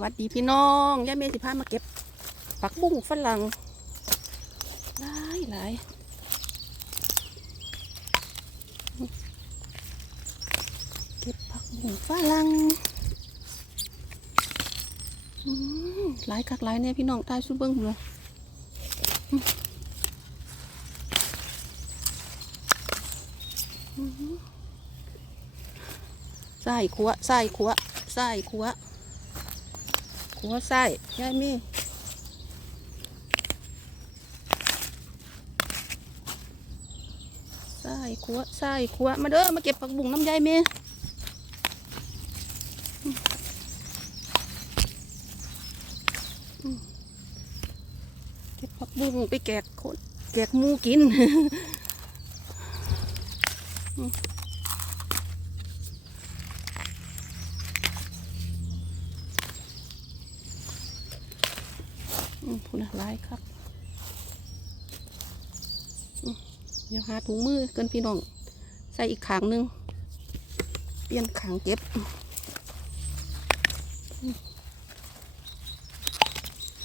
วัสดีพี่น้องย่าเมสิพามาเก็บผักบุ้งฝรั่งหลายหลายเก็บผักบุ้งฝรั่งหลายคักหลายเนี่ยพี่น้องตายสู้เบิ้งเลยใส่ขัวใส่ขัวใส่ขัว ขัวไส้ยายมีไส้ขัวไส้ขัวมาเด้อมาเก็บผักบุ้งน้ำยายเมอืมอืมเก็บผักบุ้งไปแกกคนแกกมูกิน อืมอืม พูนะร้ายครับอืมเดี๋ยวหาถุงมือเกินพี่น้อง ใส่อีกขางหนึง เปลี่ยนขางเก็บ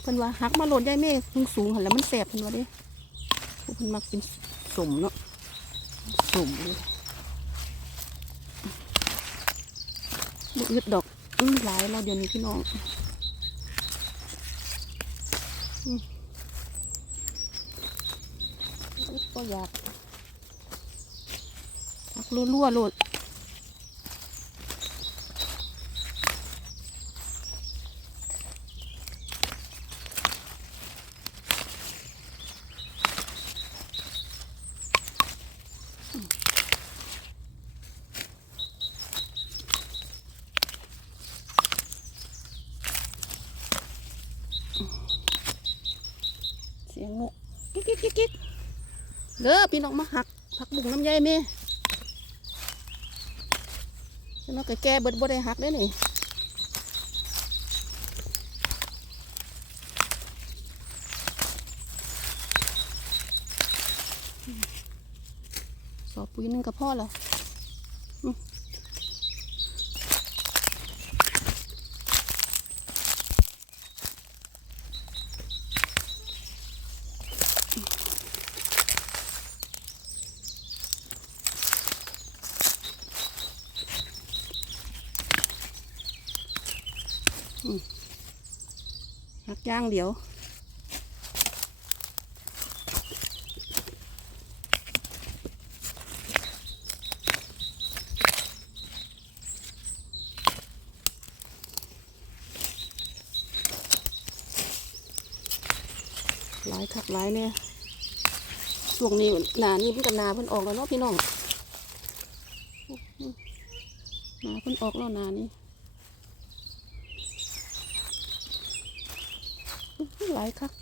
เพิ่นว่าหักมาโหลดยายเมฆสูงสูงหันแล้วมันแสบเพิ่นว่าดิพวกเพิ่นมักกินสมเนาะสมเลยบุอึดดอกอหลายเราเดี๋ยวนี้พี่น้อง ก็อยากพักรั่วๆโลด สียงนกกิ๊กกิ๊กกิ๊กกิ๊กเด้อพี่น้องมาหักผักบุ้งน้ำใยแม่ฉันว่าก็แก่เบิดบ่ได้หักได้นี่สอบปุ๋ยนึงกับพ่อแล้วอืมหัก ย่างเดียว หลายคักหลายเนี่ยช่วงนี้หนานี่เพิ่นกันนาเพิ่นออกแล้วเนาะพี่น้องหนาเพิ่นออกแล้วหนานี่หลายคัก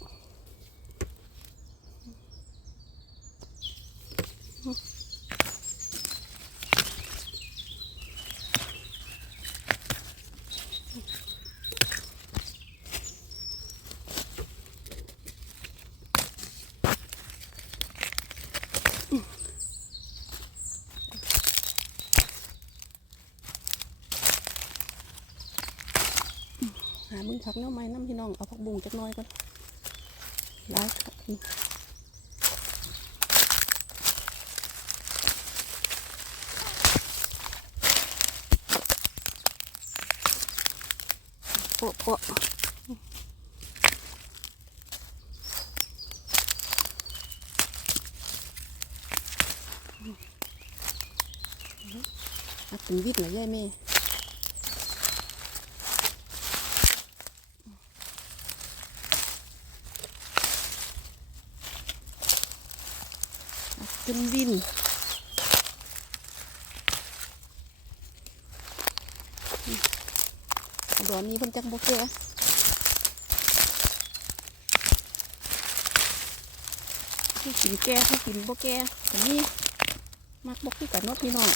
หามึงผักเนาะไม้น้ำพี่น้อง เอาผักบุ้งจักน้อยก่อน หลายคักนี่โปะปะอัดเป็นวิดเหรอยายแม่ เป็นวินดอนนี้เพิ่นจักบ่แก่ผู้กินแก่ผู้กินบ่แก่แบบนี้มักบ่คือกันเนาะพี่น้อง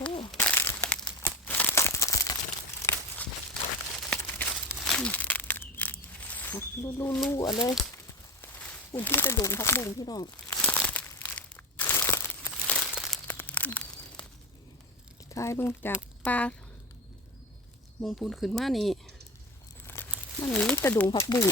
ลู่ลู่ลู่เอาเลยอุ่นที่กระดูกพักบุ้งพี่น้องทายเบิ่งจากปลาบุงปูนขึ้นมานี่มันนี่กระดูกพักบุ้ง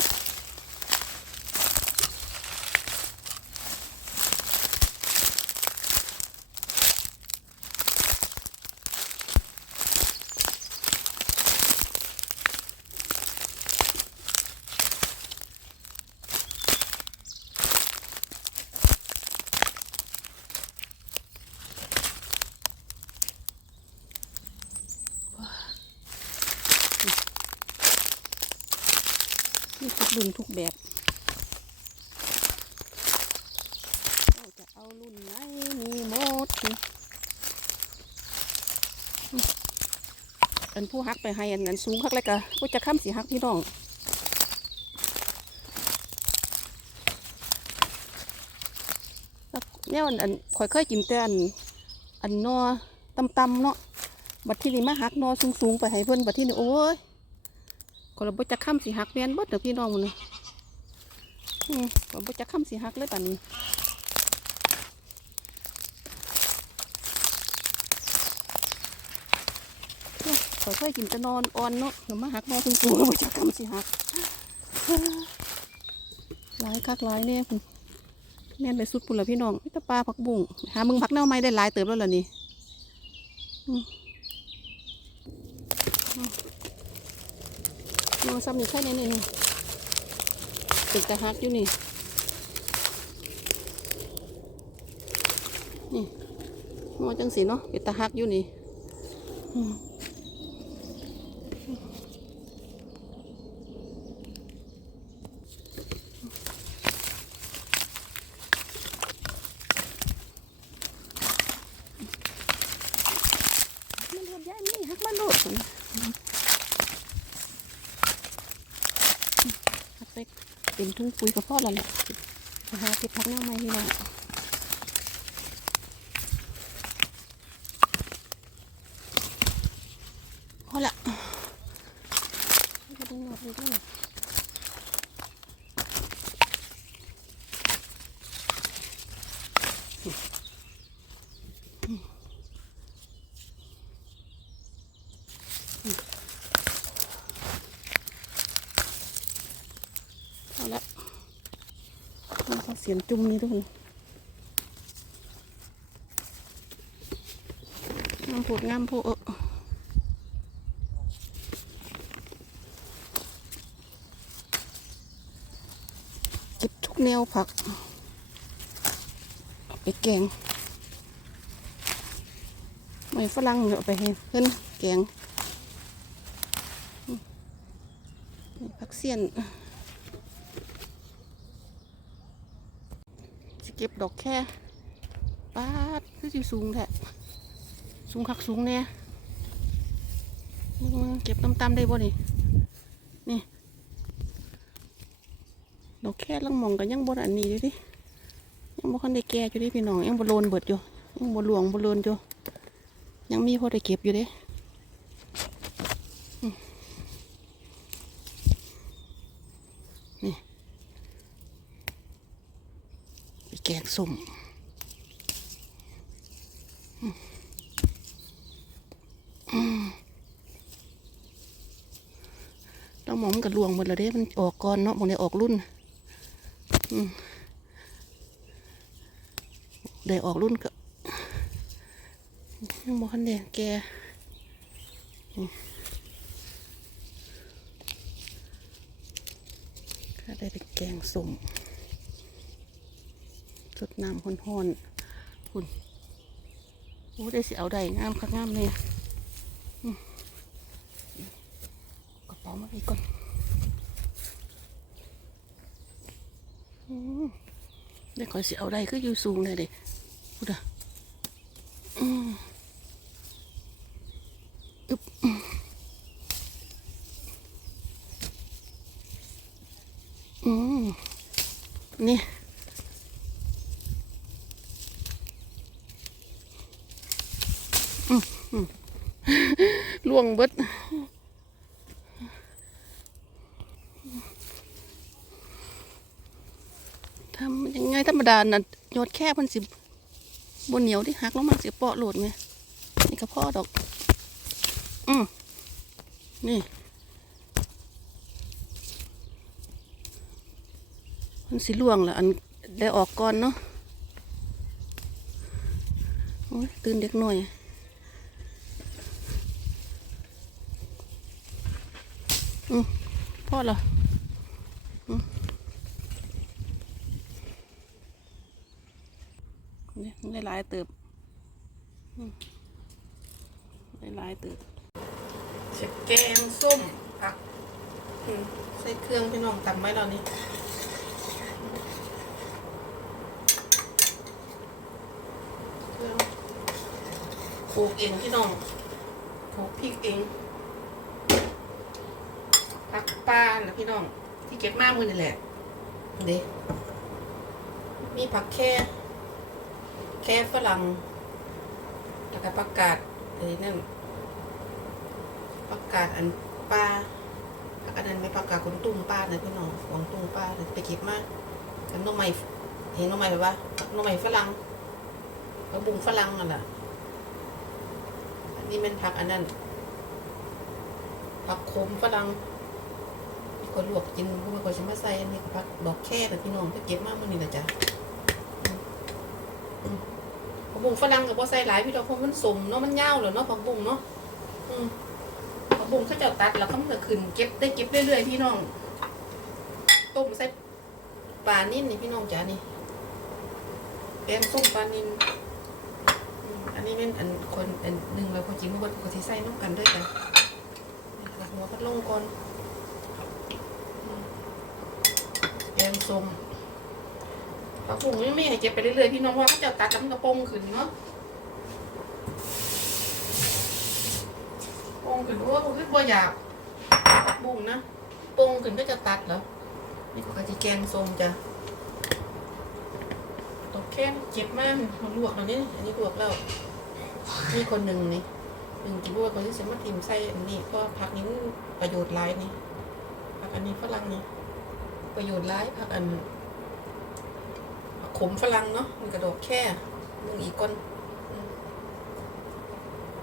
รุ่นทุกแบบเราจะเอารุ่นไหนมีหมดอันผู้ฮักไปให้อันนั้นสูงฮักเลยกะผู้จะข้ามสีฮักพี่น้องเนี่ยอันอันข่อยเคยกินแต่อันอันนอตำๆเนาะบัดที่นี่มาฮักนอสูงๆไปให้เพิ่นบัดที่นี่โอ้ย ก็เราบ่จะค้ำสีหักแม่นบดเด้อพี่น้องมันนี่อืมก็บ่จะค้ำสีหักเลยป่านนี้เอ้ยข้อยเคยกินแต่นอนอ่อนเนาะแล้วมาหักนอนสูงๆแล้วบ่จะค้ำสีหักหลายคักหลายเนี่ยพุ่นแม่นไปสุดพุ่นละพี่น้องมิตรปลาผักบุ้งหามึงผักเน่าไม้ได้หลายเติบแล้วล่ะนี่อืม นอนซ้ำนี่แค่นี้นี่นี่ติดกระฮักอยู่นี่ นี่นอนจังสีเนาะเป็นตะฮักอยู่นี่อืมโดดย้ายนี่หักมันโดด พักเล็ก เป็นทุ่งปุ๋ยกับพ่อแล้วแหละไปหาเก็บพักหน้าไม้พี่น้องพอละไม่ต้องหลอกเลยด้วยพอละมันก็เสียงจุ่มนี่ทุกคนงามโพดงามโพดเออเก็บทุกแนวผักเอาไปแกงไม่ฝรั่งเอาไปให้เพื่อนแกงอืมนี่ผักเสี้ยน เก็บดอกแค่ปาดคือสิสูงแท้สูงคักสูงแน่มึงเก็บต่ำๆได้บ่นี่นี่ดอกแค่ลังมองกันยังบ่อันนี้อยู่ดิยังบ่คันได้แก่อยู่ดิพี่น้องยังบ่โลนเบิดอยู่ยังบ่หลวงบ่โลนอยู่ยังมีพอได้เก็บอยู่เด้อืมนี่ ไป แกงส้มอืมอืมเราหมองมันกับลวงหมดแล้วเด้ มันออกก่อนเนาะมองได้ออกรุ่นได้ออกรุ่นก็ยังบอกคันเดแกนี่ก็ได้แต่แกงส้ม สดน้ำห้อนๆคุณโอ้ได้สิเอาได้งามคักงามเลยกระเป๋ามาอีก่อนอได้คอยสิเอาได้ก็อยู่สูงเลยเด็พูดอะอืมอึบอืมอืมนี่ อ อืม ล่วงเบิดทำยังไงธรรมดาน่ะยอดแค่มันสิบนเหนียวที่หักลงมาสิเปาะโหลดไหมนี่ก็พ่อดอก อืมนี่มันสิล่วงละอันได้ออกก่อนเนาะโอ้ยตื่นเด็กหน่อยอืมพ่อเหรออืมนี่ได้ หลายเติบหลายเติบเช็ดแกงส้มผักใส่เครื่องพี่น้องตำไว้แล้วนี่เครื่องปลูกเองพี่น้องปลูกพริกเองผักปลาแหละพี่น้องที่เก็บมามือนี่แหละเด้มีผักแค่ แค่ฝรั่งแล้วก็ผักกาดเอ้นั่นผักกาดอันปลาอันนั้นไม่ผักกาดคนตุ้มปลาเลยพี่น้องของตุ้มปลาเลยไปเก็บมากับน้องใหม่เห็นน้องใหม่แบบว่าน้องใหม่ฝรั่งกระบุงฝรั่งนั่นแหละอันนี้เป็นผักอันนั้นผักโขมฝรั่งมีคนลวกกินพวกคนจะมาใส่อันนี้ก็พักดอกแค่แต่พี่น้องก็เก็บมากมันนี่แหละจ้ะอืมอืมผัก บุ้งฝรั่งกับว่าใส่หลายพี่น้องเพราะมันสมเนาะมันยาวเหรอเนาะผักบุ้งเนาะอืมผักบุ้งเขาจะตัดแล้วเขามันก็ขึ้นเก็บได้เก็บเรื่อยๆพี่น้องต้มใส่ปลานิ่นนี่พี่น้องจ้ะนี่แกงส้มปลานิ่นอันนี้เป็นอันคนอันหนึ่งเราคนกินเมื่อวันคนที่ใส่น้ำกันด้วยกันหัวพัดลงก่อนแกงส้ม ปลาผุ่งไม่มีให้เก็บไปเรื่อยๆพี่น้องว่าเขาจะตัดแล้วมันกระโปงขึ้นเนาะโปงขึ้นโอ้ผมคิดว่าอยากบุ้งนะโปงขึ้นก็จะตัดเหรอนี่ก็จะแกงส้มจ้ะตกแค่เจ็บมากเขาลวกแล้วนี่อันนี้ลวกแล้วมีคนหนึ่งนี่หนึ่งกินลวกคนที่เสมาทิมใส่อันนี้ก็ผักนี้ประโยชน์หลายนี่ผักอันนี้ฝรั่งนี่ประโยชน์ร้ายผักอัน ขมฝรั่งเนาะมันกระโดดแค่มึงอีกก้อนอืม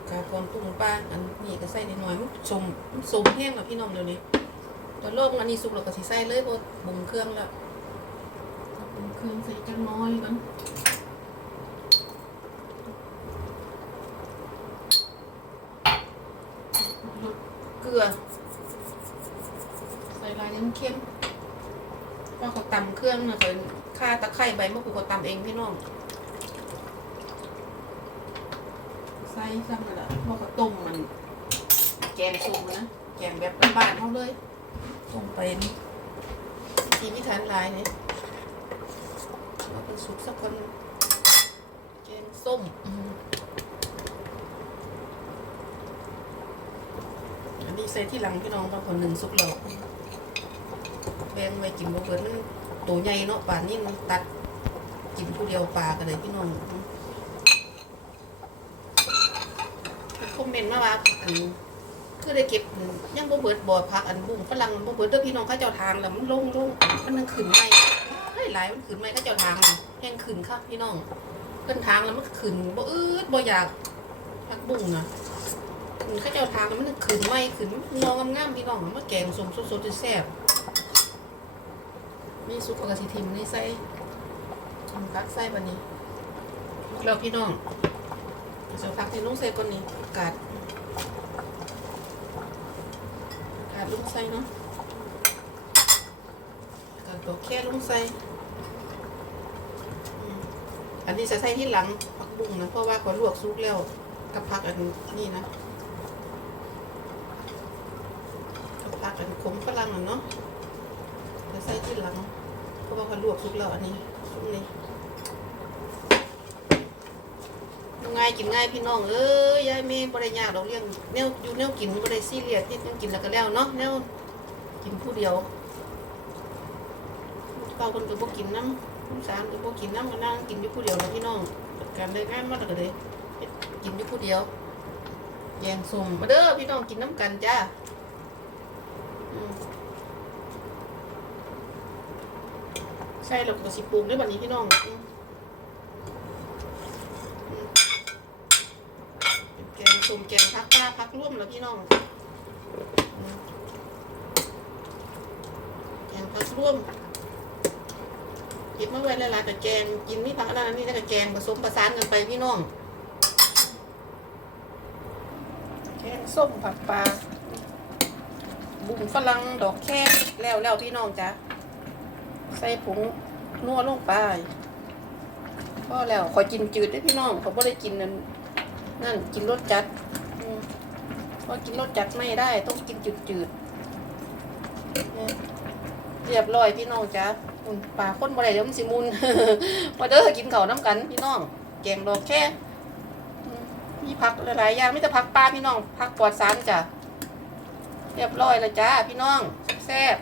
กาพรตุ้งป้าอันนี้ก็ใส่นิดหน่อยมันสมมันสมแห้งแล้วพี่น้องเดี๋ยวนี้ตอนโลกอันนี้สุกเราก็สิใส่เลยเพรบุงเครื่องแล้วบุงเครื่องใส่จังน้อยกันเกลือใส่ลายน้ำเค็มว่าเขาตำเค รื่องนะเขาข่าตะไคร้ใบมะกรูดเขาตำเองพี่น้องใส่ซ้ำนั่นแหละว่าเขาต้มมัน แกงส้มอะนะ แกงแบบบ้านๆเขาเลยต้มไปนี่ทีพิธันหลายเนี่ยว่าเป็นสุกสักคน แกงส้มอืมอันนี้ใส่ที่หลังพี่น้องบางคนหนึ่งสุกแล้วแบงไว้กินบ่เบิดมัน ตัวใหญ่เนาะป่านนี้มันตัดกินผู้เดียวปลากันเลยพี่น้องคอมเมนต์มาว่าอันคือได้เก็บยังบ่เบิดบ่อพักอันบุ้งฝรั่งบ่เบิดเด้อพี่น้องเขาเจ้าทางแล้วมันลงลงมันยังขึ้นไม่เฮ้หลายมันขึ้นไม่เขาเจ้าทางแห้งขึ้นค่ะพี่น้องเพิ่นทางแล้วมันขึ้นบ่อืดบ่อยากพักบุ้งนะมันเขาเจ้าทางแล้วมันขึ้นไม่ขึ้นงองงามๆพี่น้องมันแกงสมสดๆแซ่บ มีซุปกระสิทิมนี่ใส่ทำพักใส่บันนี้แล้วพี่น้องจะพักที่ลุงใส่ก่อนนี้กาศอากาศลุงใส่เนาะกาศตัวแค่ลุงใส่อันนี้จะใส่ที่หลังผักบุ้งนะเพราะว่าเขาลวกซุกแล้วกับผักอันนี้นะกับผักอันขมฝรั่งอะเนาะจะใส่ที่หลัง ราะว่าเขาลวกซุกแล้วอันนี้ซุกนี้ง่ายกินง่ายพี่น้องเอ้ยยายเมย์บริยากเราเลี้ยงแนวอยู่แนวกินบริซีเรียสที่แนวกินแล้วก็แล้วเนาะแนวกินผู้เดียวเป้าคนก็บ่กินน้ำผู้สามก็บ่กินน้ำก็นั่งกินอยู่ผู้เดียวแล้วพี่น้องการเลยง่ายมากเลยเด้กินอยู่ผู้เดียวแกงส้มมาเด้อพี่น้องกินน้ำกันจ้าอืม ใช่แล้วก็สิปรุงด้วยบัดนี้พี่น้องแกงส้มแกงพักปลาพักร่วมแล้วพี่น้องแกงพักร่วมหยิบมาไว้หลายๆแต่แกงกินนี่พักอันนั้นนี่แล้วก็แกงผสมประสานกันไปพี่น้องแกงส้มผักปลาบุ้งฝรั่งดอกแค่แล้วแล้วพี่น้องจ้ะ ส่ผงนัวลงไปก็แล้วขอยกินจืดด้อพี่น้องเขาไม่ได้กินนั่นนั่นกินรสจัดเพราะกินรสจัดไม่ได้ ต้องกินจืดจืดเรียบร้อยพี่น้องจ้ะปลาข้นบ่ได้เดี๋ยวมันสิมุนมาเด้อกินเข้าน้ำกัน พี่น้องแกงดอกแค่มีผักหลายอย่างไม่แต่ผักปลาพี่น้องผักปลอดสารจ้ะเรียบร้อยแล้วจ้าพี่น้องแซ่บ